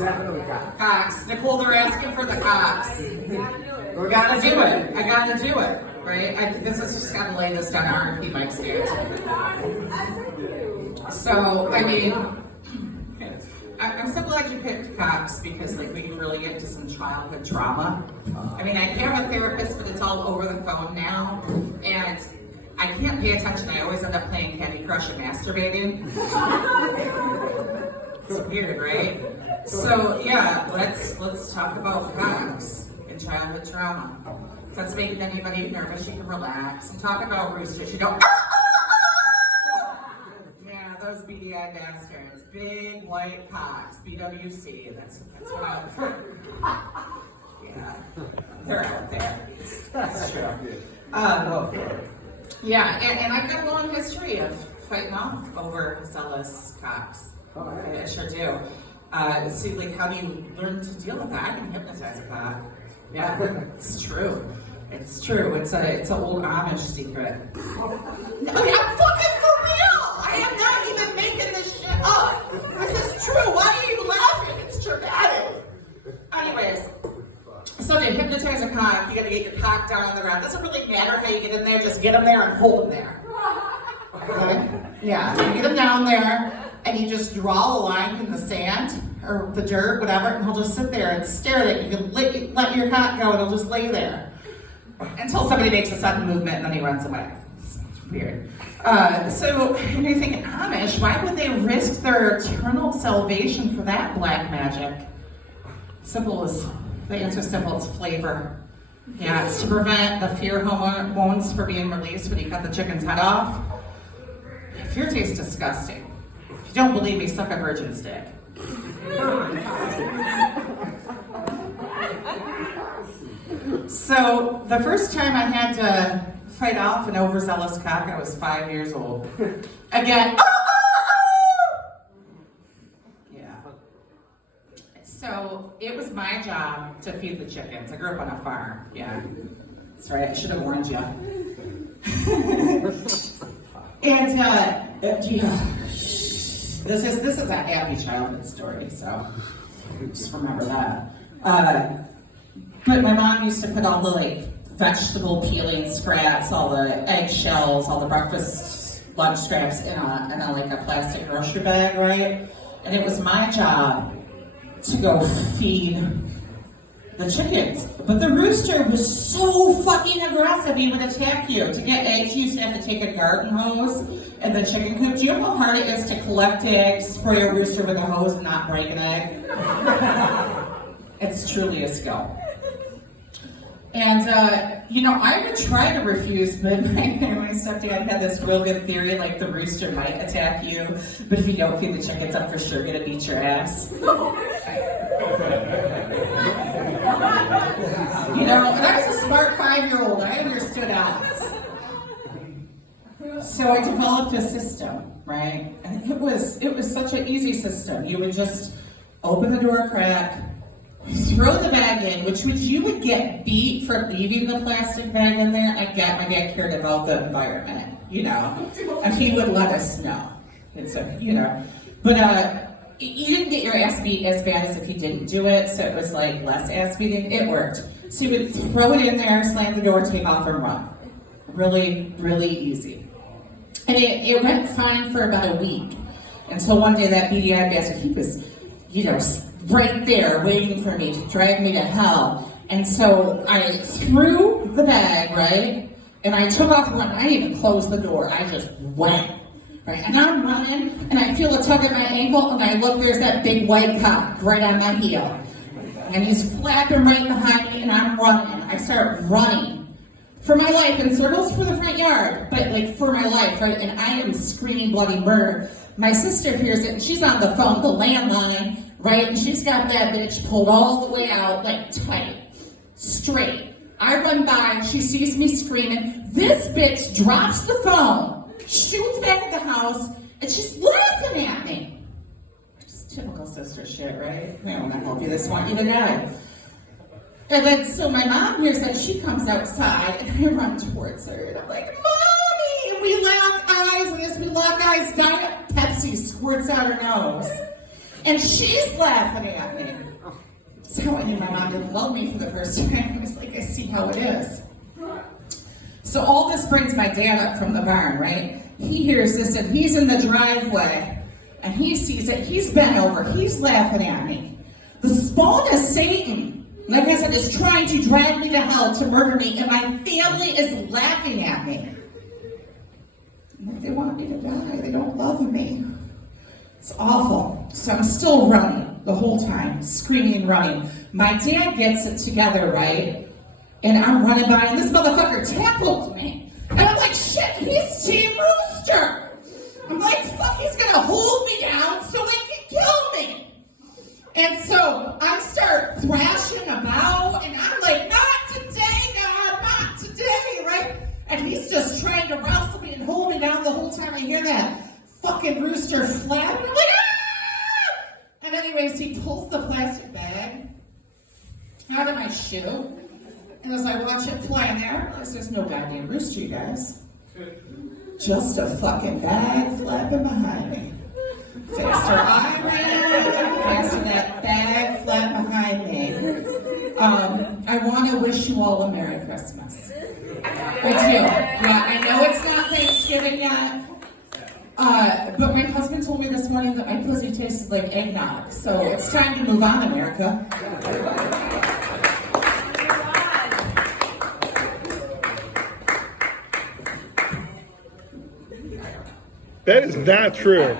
Cocks. Nicole, they're asking for the cocks. We gotta do it. I gotta do it, right? This is just gotta lay this down R&P Mike's stairs. So, I mean, I'm so glad you picked cocks because like we can really get into some childhood trauma. I mean, I have a therapist, but it's all over the phone now, and I can't pay attention. I always end up playing Candy Crush and masturbating. It's weird, right? So yeah, let's talk about cocks and childhood trauma. If that's making anybody nervous, you can relax and talk about roosters. You don't. Yeah, those BDI bastards, big white cocks, BWC. That's what I'm. Yeah, they're out there. That's true. Yeah, and I've got a long history of fighting off over zealous cocks. I sure do. See, like, how do you learn to deal with that? I can hypnotize a cock. Yeah, it's true. It's true. It's an old Amish secret. No, I'm fucking for real. I am not even making this shit up. This is true. Why are you laughing? It's dramatic. Anyways, so to hypnotize a cock, you gotta get your cock down on the ground. Doesn't really matter how you get in there. Just get him there and hold him there. Okay? Yeah. So you get him down there. And you just draw a line in the sand or the dirt, whatever, and he'll just sit there and stare at it. You can let your cock go, and he'll just lay there until somebody makes a sudden movement, and then he runs away. It's weird. So you're thinking, Amish, why would they risk their eternal salvation for that black magic? The answer's simple, it's flavor. Yeah, it's to prevent the fear hormones from being released when you cut the chicken's head off. Fear tastes disgusting. If you don't believe me, suck a virgin stick. So the first time I had to fight off an overzealous cock, I was 5 years old. Again, yeah. So it was my job to feed the chickens. I grew up on a farm. Yeah, that's right. I should have warned you. And yeah. This is a happy childhood story, so just remember that. But my mom used to put all the like vegetable peeling scraps, all the eggshells, all the breakfast lunch scraps in a like a plastic grocery bag, right? And it was my job to go feed the chickens. But the rooster was so fucking aggressive, he would attack you. To get eggs, you used to have to take a garden hose and the chicken coop. Do you know how hard it is to collect eggs, spray a rooster with a hose, and not break an egg? It's truly a skill. And, I would try to refuse, but my stepdad had this real good theory, like the rooster might attack you, but if you don't feed the chickens, I'm for sure gonna beat your ass. And I was a smart 5-year-old. I understood odds. So I developed a system, right? And it was such an easy system. You would just open the door crack, throw the bag in, which you would get beat for leaving the plastic bag in there. My dad cared about the environment, and he would let us know. But you didn't get your ass beat as bad as if you didn't do it, so it was like less ass beating. It worked. So you would throw it in there, slam the door, take off, and run. Really, really easy. And it went fine for about a week until one day that BDI bastard, he was, right there waiting for me to drag me to hell. And so I threw the bag, right? And I took off running. I didn't even close the door. I just went. Right? And I'm running, and I feel a tug at my ankle, and I look, there's that big white cock right on my heel. And he's flapping right behind me, and I'm running. I start running for my life in circles for the front yard, but like for my life, right? And I am screaming bloody murder. My sister hears it, and she's on the phone, the landline, right? And she's got that bitch pulled all the way out, like tight, straight. I run by, she sees me screaming. This bitch drops the phone, shoots back at the house, and she's laughing at me. Just typical sister shit, right? I don't want to help you this one, even now. And then, so my mom hears that, she comes outside, and I run towards her, and I'm like, Mommy! And we lock eyes, and as we lock eyes, Diet Pepsi squirts out her nose. And she's laughing at me. So I knew my mom didn't love me for the first time. I was like, I see how it is. So all this brings my dad up from the barn, right? He hears this and he's in the driveway and he sees it. He's bent over. He's laughing at me. The spawn of Satan, like I said, is trying to drag me to hell to murder me, and my family is laughing at me. They want me to die. They don't love me. It's awful. So I'm still running the whole time, screaming and running. My dad gets it together, right? And I'm running by, and this motherfucker tackled me. And I'm like, shit, he's Team Rooster. I'm like, fuck, he's gonna hold me down so he can kill me. And so I start thrashing about, and I'm like, not today, God, not today, right? And he's just trying to wrestle me and hold me down the whole time. I hear that fucking rooster flap, and I'm like, ah! And anyways, he pulls the plastic bag out of my shoe, and as I watch it fly in there, there's no goddamn rooster, you guys. Just a fucking bag flapping behind me. Faster I ran, faster that bag flapped behind me. I want to wish you all a Merry Christmas. I do. Yeah, I know it's not Thanksgiving yet. But my husband told me this morning that my pussy tasted like eggnog. So it's time to move on, America. That is not true.